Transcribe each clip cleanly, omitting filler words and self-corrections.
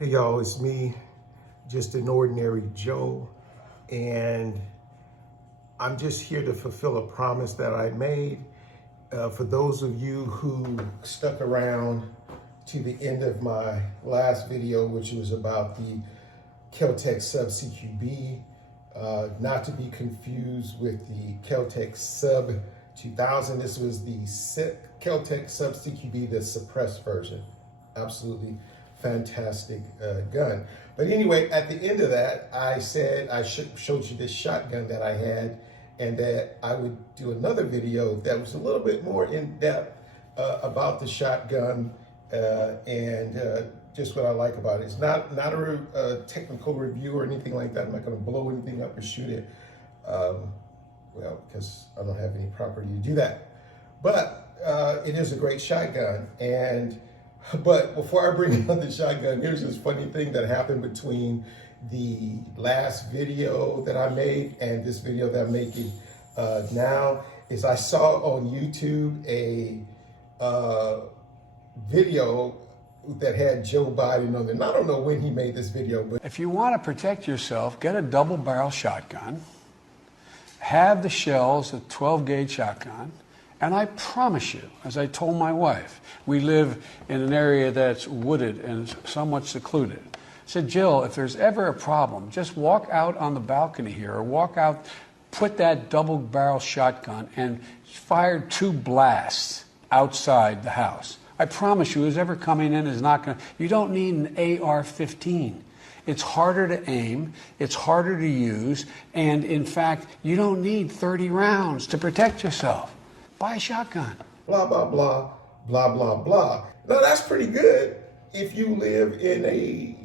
Hey y'all, it's me, just an ordinary Joe, and I'm just here to fulfill a promise that I made. For those of you who stuck around to the end of my last video, which was about the Kel-Tec Sub CQB, not to be confused with the Kel-Tec Sub 2000. This was the Kel-Tec Sub CQB, the suppressed version. Absolutely fantastic gun. But anyway, at the end of that, I said I showed you this shotgun that I had, and that I would do another video that was a little bit more in depth about the shotgun and just what I like about it. It's not a technical review or anything like that. I'm not going to blow anything up or shoot it, well, because I don't have any property to do that. But it is a great shotgun. But before I bring up the shotgun, here's this funny thing that happened between the last video that I made and this video that I'm making now. Is I saw on YouTube a video that had Joe Biden on it. And I don't know when he made this video, but if you want to protect yourself, get a double barrel shotgun, have the shells, a 12 gauge shotgun. And I promise you, as I told my wife, we live in an area that's wooded and somewhat secluded. I said, Jill, if there's ever a problem, just walk out on the balcony here or walk out, put that double barrel shotgun and fire 2 blasts outside the house. I promise you, who's ever coming in is not going to, you don't need an AR-15. It's harder to aim, it's harder to use, and in fact, you don't need 30 rounds to protect yourself. Buy a shotgun. Blah, blah, blah, blah, blah, blah. Now that's pretty good if you live in a,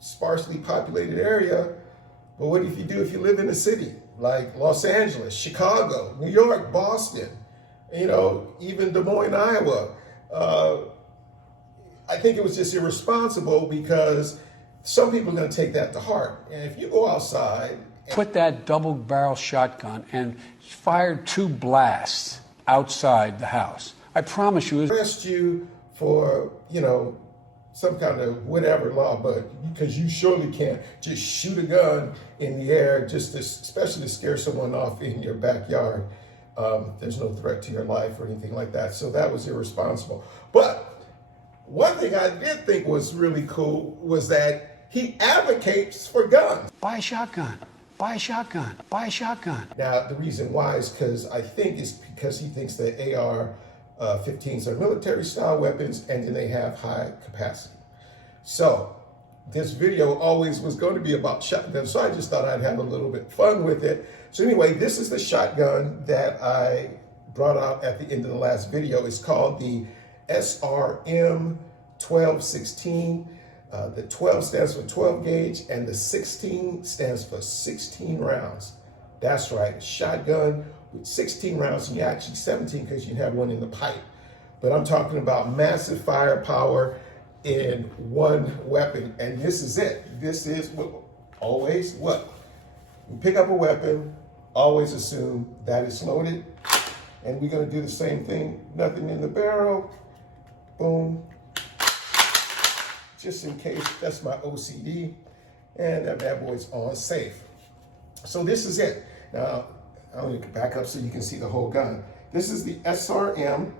sparsely populated area. But what if you live in a city like Los Angeles, Chicago, New York, Boston, even Des Moines, Iowa? I think it was just irresponsible because some people are going to take that to heart. And if you go outside, put that double barrel shotgun and fire 2 blasts outside the house. I promise you. Arrest you for, some kind of whatever law, but because you surely can't just shoot a gun in the air, especially to scare someone off in your backyard. There's no threat to your life or anything like that. So that was irresponsible. But one thing I did think was really cool was that he advocates for guns. Buy a shotgun. Buy a shotgun. Buy a shotgun. Now, the reason why is because he thinks that AR-15s are military-style weapons, and then they have high capacity. So this video always was going to be about shotguns, so I just thought I'd have a little bit fun with it. So anyway, this is the shotgun that I brought out at the end of the last video. It's called the SRM1216. The 12 stands for 12 gauge and the 16 stands for 16 rounds. That's right, a shotgun with 16 rounds, and actually 17 because you have one in the pipe. But I'm talking about massive firepower in one weapon, and this is it. This is always what? You pick up a weapon, always assume that it's loaded, and we're gonna do the same thing. Nothing in the barrel, boom. Just in case, that's my OCD, and that bad boy's on safe. So this is it. Now, I'm gonna back up so you can see the whole gun. This is the SRM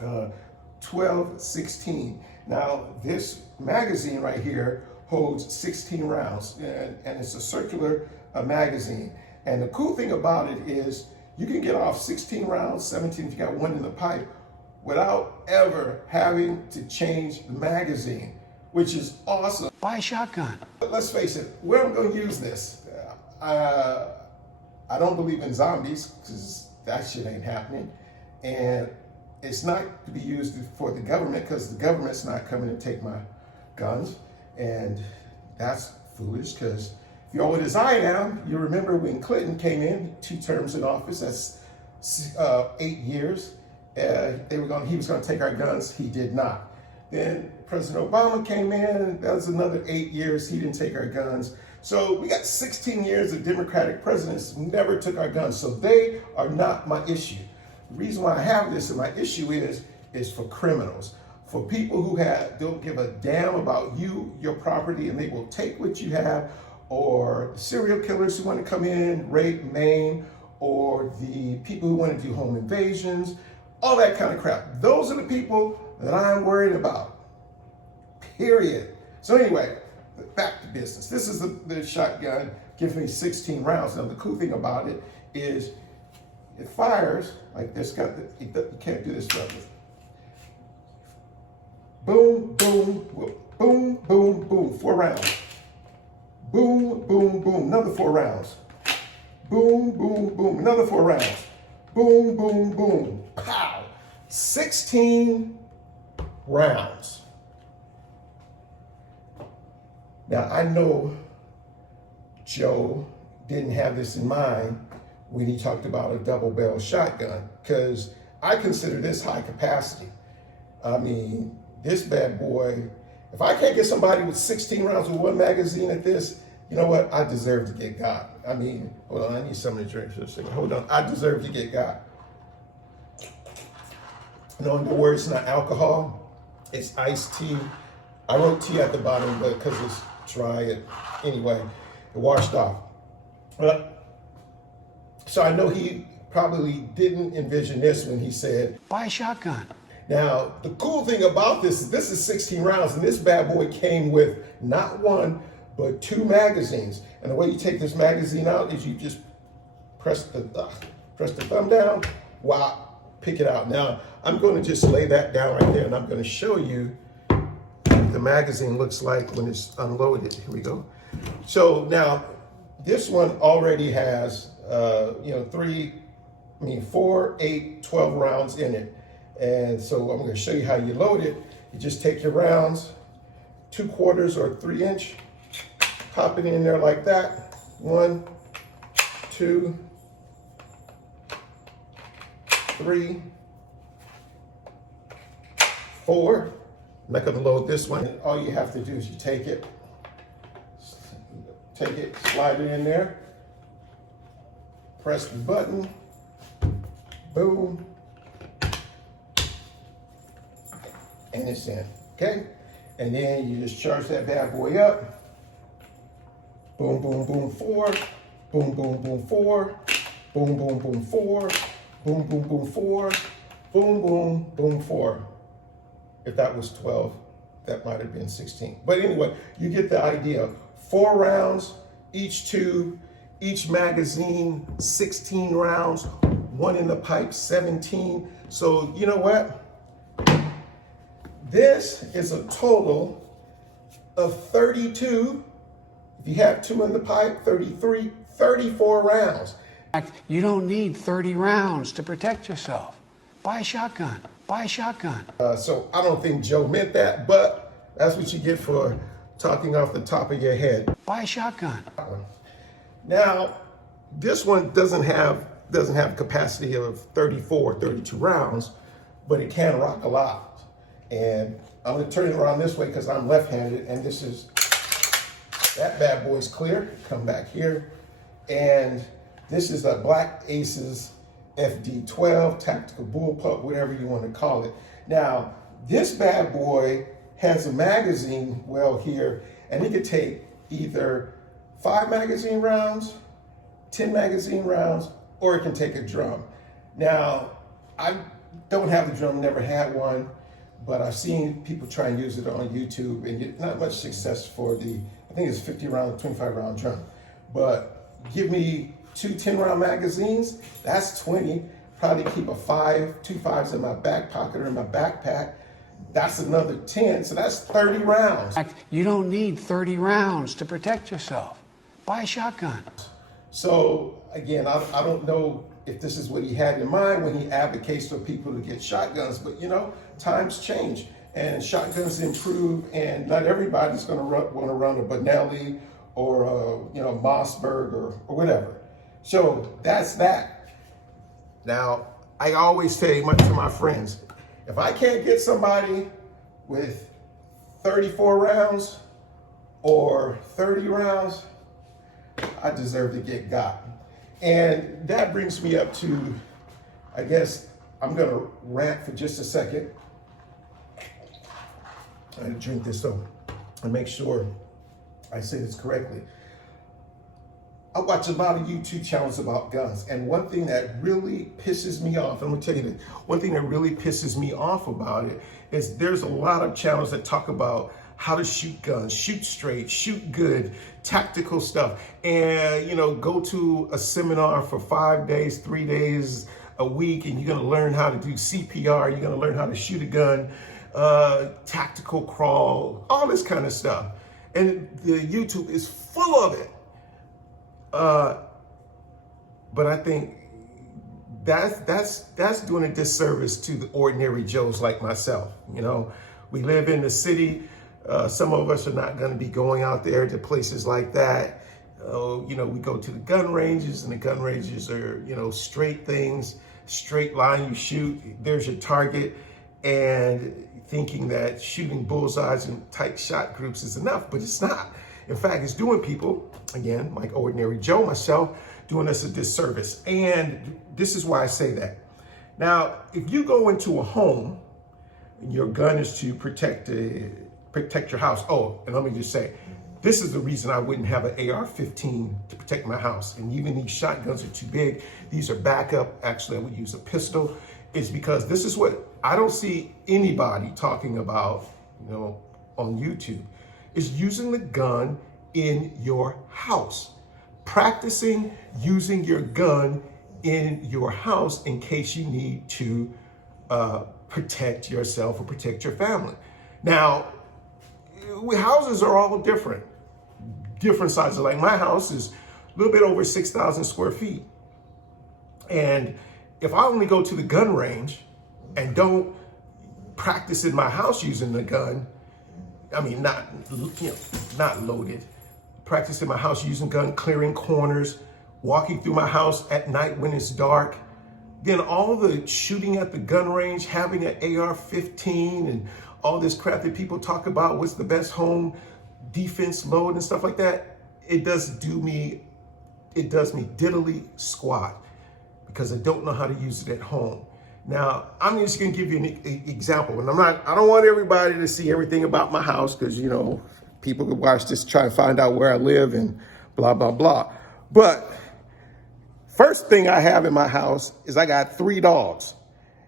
1216. Now, this magazine right here holds 16 rounds, and it's a circular magazine. And the cool thing about it is you can get off 16 rounds, 17 if you got one in the pipe, without ever having to change the magazine, which is awesome. Buy a shotgun. But let's face it, where I'm going to use this, I don't believe in zombies because that shit ain't happening. And it's not to be used for the government because the government's not coming to take my guns. And that's foolish because if you're old as I am, you remember when Clinton came in, 2 terms in office, that's 8 years. He was going to take our guns. He did not. Then President Obama came in. That was another 8 years. He didn't take our guns. So we got 16 years of Democratic presidents who never took our guns. So they are not my issue. The reason why I have this and my issue is for criminals. for people who don't give a damn about you, your property, and they will take what you have, or serial killers who want to come in, rape, maim, or the people who want to do home invasions, all that kind of crap. Those are the people that I'm worried about, period. So anyway, back to business. This is the shotgun, gives me 16 rounds. Now the cool thing about it is it fires like this. You can't do this stuff. Boom, boom, boom, boom, boom, 4 rounds. Boom, boom, boom, another 4 rounds. Boom, boom, boom, another 4 rounds. Boom, boom, boom, pow. 16 rounds. Now I know Joe didn't have this in mind when he talked about a double barrel shotgun, because I consider this high capacity. I mean, this bad boy, if I can't get somebody with 16 rounds with 1 magazine at this, you know what? I deserve to get got. I mean, hold on, I need something to drink for a second. Hold on, I deserve to get got. No, the word's not alcohol, it's iced tea. I wrote tea at the bottom, but because it's dry, anyway, it washed off. So I know he probably didn't envision this when he said, buy a shotgun. Now, the cool thing about this is 16 rounds, and this bad boy came with not 1, but 2 magazines. And the way you take this magazine out is you just press the thumb down, wow, pick it out. Now, I'm going to just lay that down right there, and I'm going to show you what the magazine looks like when it's unloaded. Here we go. So now, this one already has, 4, 8, 12 rounds in it. And so I'm going to show you how you load it. You just take your rounds, 2/4 or 3-inch, pop it in there like that. 1, 2, 3, 4. I'm not going to load this one. All you have to do is you take it, slide it in there, press the button, boom, and it's in, okay? And then you just charge that bad boy up. Boom, boom, boom, 4. Boom, boom, boom, 4. Boom, boom, boom, 4. Boom, boom, boom, 4. Boom, boom, boom, 4. If that was 12, that might have been 16. But anyway, you get the idea. 4 rounds, each tube, each magazine, 16 rounds, 1 in the pipe, 17. So you know what? This is a total of 32. If you have 2 in the pipe, 33, 34 rounds. You don't need 30 rounds to protect yourself. Buy a shotgun. Buy a shotgun. So I don't think Joe meant that, but that's what you get for talking off the top of your head. Buy a shotgun. Now, this one doesn't have capacity of 34, 32 rounds, but it can rock a lot. And I'm gonna turn it around this way because I'm left-handed, and that bad boy's clear. Come back here. And this is a Black Aces FD12, Tactical Bullpup, whatever you want to call it. Now, this bad boy has a magazine well here, and it could take either 5 magazine rounds, 10 magazine rounds, or it can take a drum. Now, I don't have the drum, never had one, but I've seen people try and use it on YouTube, and get not much success for I think it's 50 round, 25 round drum. But give me 2 10-round magazines, that's 20. Probably keep 2 5s in my back pocket or in my backpack. That's another 10, so that's 30 rounds. You don't need 30 rounds to protect yourself. Buy a shotgun. So again, I don't know if this is what he had in mind when he advocates for people to get shotguns, but times change and shotguns improve, and not everybody's going to want to run a Benelli or a Mossberg or whatever. So that's that. Now, I always say to my friends, if I can't get somebody with 34 rounds or 30 rounds, I deserve to get got. And that brings me up to, I guess I'm gonna rant for just a second. I drink this so I make sure I say this correctly. I watch a lot of YouTube channels about guns, and one thing that really pisses me off, I'm gonna tell you this, one thing that really pisses me off about it is there's a lot of channels that talk about how to shoot guns, shoot straight, shoot good, tactical stuff, and go to a seminar for 5 days, 3 days, a week, and you're gonna learn how to do CPR, you're gonna learn how to shoot a gun, tactical crawl, all this kind of stuff. And the YouTube is full of it. But I think that's doing a disservice to the ordinary Joes like myself. We live in the city. Some of us are not going to be going out there to places like that. We go to the gun ranges, and the gun ranges are, straight things, straight line. You shoot, there's your target, and thinking that shooting bullseyes and tight shot groups is enough, but it's not. In fact, it's doing people, again, like ordinary Joe, myself, doing us a disservice. And this is why I say that. Now, if you go into a home, and your gun is to protect your house. Oh, and let me just say, this is the reason I wouldn't have an AR-15 to protect my house. And even these shotguns are too big. These are backup. Actually, I would use a pistol. It's because this is what I don't see anybody talking about, on YouTube, is using the gun in your house. Practicing using your gun in your house in case you need to protect yourself or protect your family. Now, houses are all different sizes. Like my house is a little bit over 6,000 square feet. And if I only go to the gun range and don't practice in my house using the gun, I mean, not loaded, practice in my house using gun, clearing corners, walking through my house at night when it's dark, then all the shooting at the gun range, having an AR-15 and all this crap that people talk about, what's the best home defense load and stuff like that, it does me diddly squat because I don't know how to use it at home. Now, I'm just gonna give you an example, and I don't want everybody to see everything about my house because, people could watch this, try and find out where I live and blah, blah, blah. But first thing I have in my house is I got 3 dogs.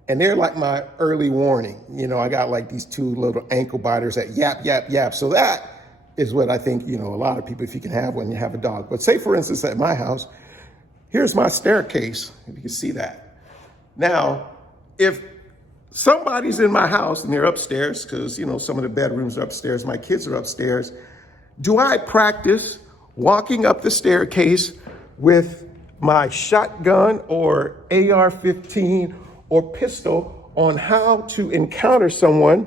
And they're like my early warning. I got like these 2 little ankle biters that yap, yap, yap. So that is what I think, a lot of people, if you can have one, you have a dog. But say, for instance, at my house, here's my staircase, if you can see that. Now, if somebody's in my house and they're upstairs, because, some of the bedrooms are upstairs, my kids are upstairs, do I practice walking up the staircase with my shotgun or AR-15 or pistol on how to encounter someone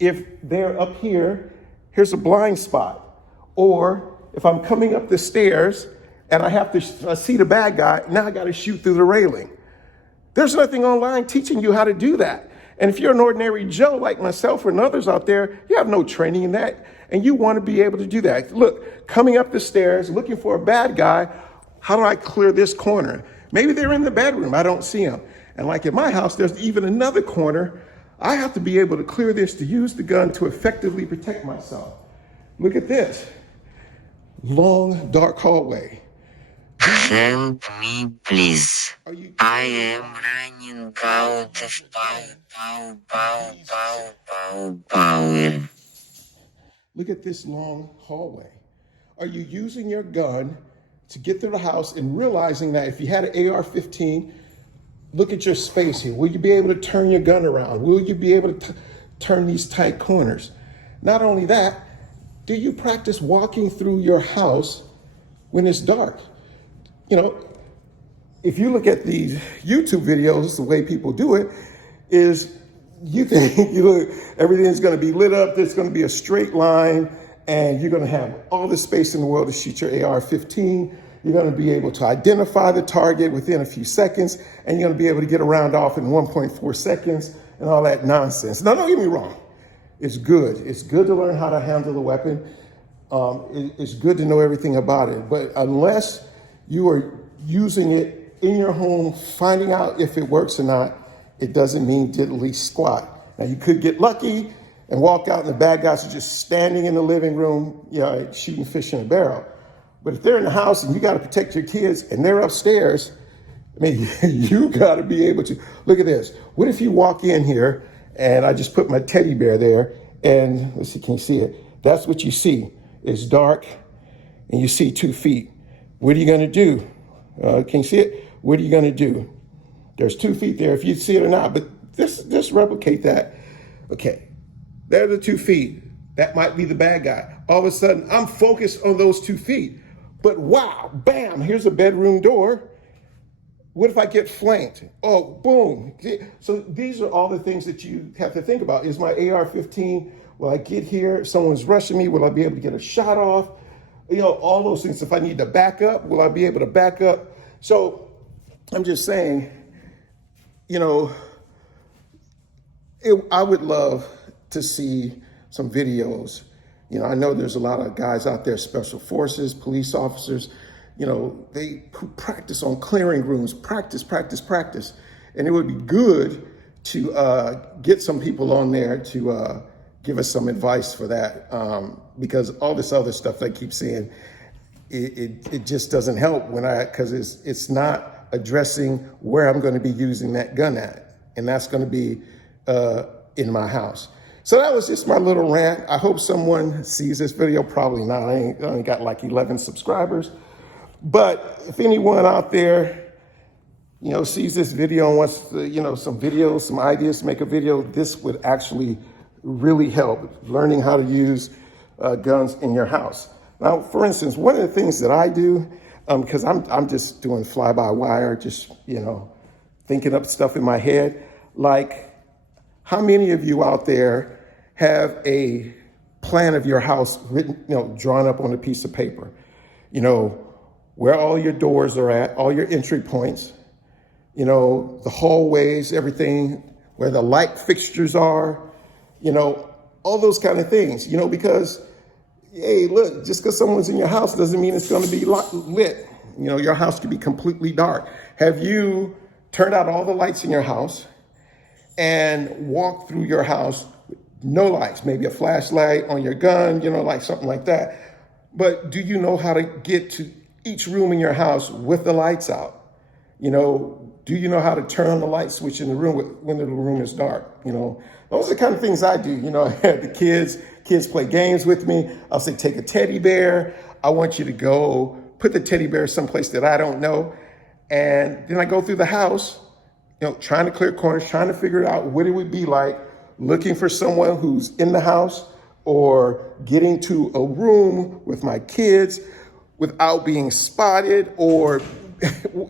if they're up here, here's a blind spot. Or if I'm coming up the stairs and I have to see the bad guy, now I got to shoot through the railing. There's nothing online teaching you how to do that. And if you're an ordinary Joe like myself and others out there, you have no training in that, and you want to be able to do that. Look, coming up the stairs, looking for a bad guy, how do I clear this corner? Maybe they're in the bedroom, I don't see them. And like in my house, there's even another corner. I have to be able to clear this to use the gun to effectively protect myself. Look at this. Long, dark hallway. Help me, please. I am running out of power. Look at this long hallway. Are you using your gun to get through the house and realizing that if you had an AR-15, look at your space here. Will you be able to turn your gun around? Will you be able to turn these tight corners? Not only that, do you practice walking through your house when it's dark? If you look at these YouTube videos, the way people do it is you think everything's going to be lit up, there's going to be a straight line, and you're going to have all the space in the world to shoot your AR-15. You're going to be able to identify the target within a few seconds, and you're going to be able to get around off in 1.4 seconds and all that nonsense. Now, don't get me wrong. It's good. It's good to learn how to handle the weapon. It's good to know everything about it. But unless you are using it in your home, finding out if it works or not, it doesn't mean diddly squat. Now, you could get lucky and walk out and the bad guys are just standing in the living room, you know, shooting fish in a barrel. But if they're in the house and you got to protect your kids and they're upstairs, I mean, you got to be able to. Look at this. What if you walk in here and I just put my teddy bear there and let's see, can you see it? That's what you see. It's dark and you see 2 feet. What are you going to do? Can you see it? What are you going to do? There's 2 feet there if you see it or not, but just replicate that. Okay, there are the 2 feet. That might be the bad guy. All of a sudden, I'm focused on those 2 feet. But wow, bam, here's a bedroom door. What if I get flanked? Oh, boom. So these are all the things that you have to think about. Is my AR-15, will I get here? If someone's rushing me, will I be able to get a shot off? You know, all those things. If I need to back up, will I be able to back up? So I'm just saying, you know, I would love to see some videos. You know, I know there's a lot of guys out there, special forces, police officers, you know, who practice on clearing rooms, practice. And it would be good to get some people on there to give us some advice for that. Because all this other stuff they keep saying, it just doesn't help because it's not addressing where I'm going to be using that gun at. And that's going to be in my house. So that was just my little rant. I hope someone sees this video. Probably not. I only got like 11 subscribers. But if anyone out there, you know, sees this video and wants to, you know, some videos, some ideas to make a video, this would actually really help learning how to use guns in your house. Now, for instance, one of the things that I do, because I'm just doing fly-by-wire, just, you know, thinking up stuff in my head, like how many of you out there have a plan of your house written, you know, drawn up on a piece of paper? You know, where all your doors are at, all your entry points, you know, the hallways, everything, where the light fixtures are, you know, all those kind of things, you know, because, hey, look, just because someone's in your house doesn't mean it's going to be lit. You know, your house could be completely dark. Have you turned out all the lights in your house and walked through your house with no lights, maybe a flashlight on your gun, you know, like something like that? But do you know how to get to each room in your house with the lights out? You know, do you know how to turn on the light switch in the room when the room is dark? You know, those are the kind of things I do. You know, I had the kids play games with me. I'll say, take a teddy bear. I want you to go put the teddy bear someplace that I don't know. And then I go through the house, you know, trying to clear corners, trying to figure out what it would be like looking for someone who's in the house or getting to a room with my kids without being spotted or,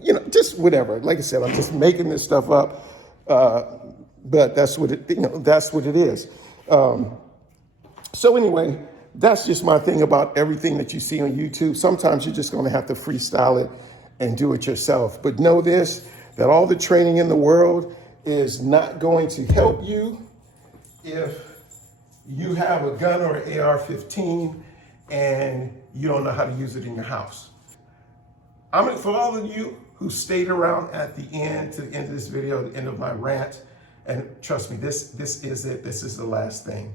you know, just whatever. Like I said, I'm just making this stuff up, but that's what it, you know, that's what it is. So anyway, that's just my thing about everything that you see on YouTube. Sometimes you're just going to have to freestyle it and do it yourself. But know this, that all the training in the world is not going to help you if you have a gun or an AR-15 and you don't know how to use it in your house. For all of you who stayed around at the end, to the end of this video, the end of my rant, and trust me, this is it. This is the last thing.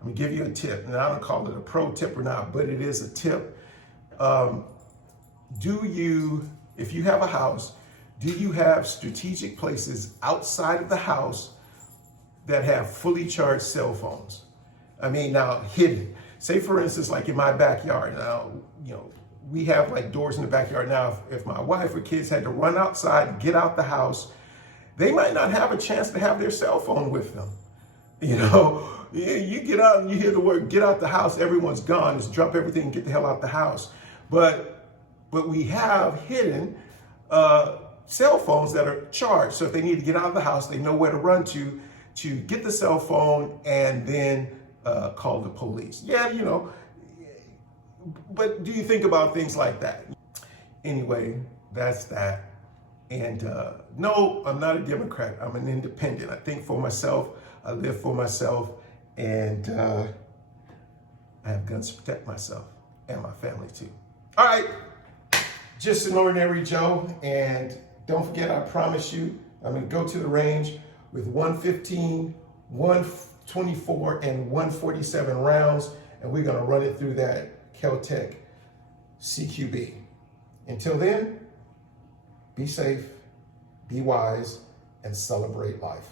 I'm gonna give you a tip, and I don't call it a pro tip or not, but it is a tip. If you have a house, do you have strategic places outside of the house that have fully charged cell phones? I mean, now hidden. Say for instance, like in my backyard, now, you know, we have like doors in the backyard. Now, if my wife or kids had to run outside, get out the house, they might not have a chance to have their cell phone with them. You know, you get out and you hear the word, get out the house, everyone's gone. Just drop everything and get the hell out the house. But we have hidden cell phones that are charged. So if they need to get out of the house, they know where to run to get the cell phone and then call the police. Yeah, you know, but do you think about things like that? Anyway, that's that. And no, I'm not a Democrat. I'm an independent. I think for myself. I live for myself. And I have guns to protect myself and my family too. All right, just an ordinary Joe. And don't forget, I promise you, I'm gonna go to the range with 115, 24 and 147 rounds, and we're gonna run it through that Kel-Tec CQB. Until then, be safe, be wise, and celebrate life.